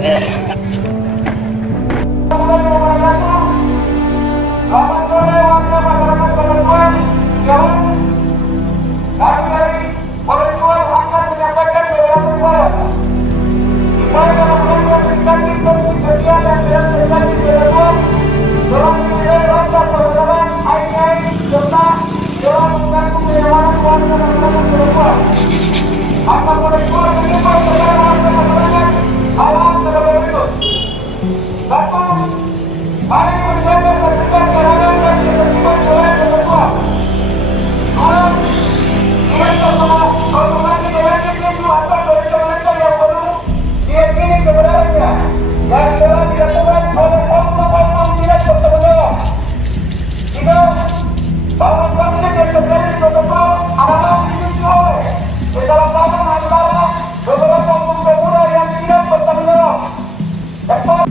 Selamat sore warga masyarakat Pasuruan. Kami dari Pasuruan akan menyampaikan beberapa suara. Supaya dalam rangka meningkatkan kondisi sosial dan tidak terjadi kegaduhan, dalam menilai rasa persaudaraan, air serta dalam mengganggu kenyamanan warga masyarakat Pasuruan. Akan Pasuruan mengimbau kepada warga masyarakat hal-hal sebagai berikut. Satu, mari menjaga tertib keadaan dan ketertiban wilayah Pasuruan. Dua, kita semua hormati dengan itu atas mereka yang perlu diyakini kebenarannya dan telah dilakukan oleh oknum-oknum tidak bertanggung jawab. Tiga, bahwa konflik yang terjadi di Pasuruan adalah dipicu oleh kesalahpahaman antara beberapa oknum pemuda yang tidak bertanggung jawab. Empat,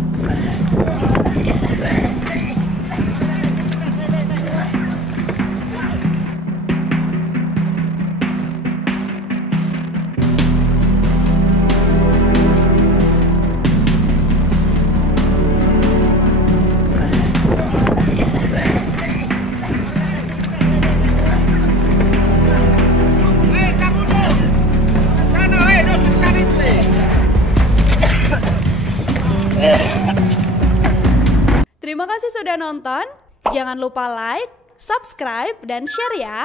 Terima kasih sudah nonton. Jangan lupa like, subscribe, dan share ya.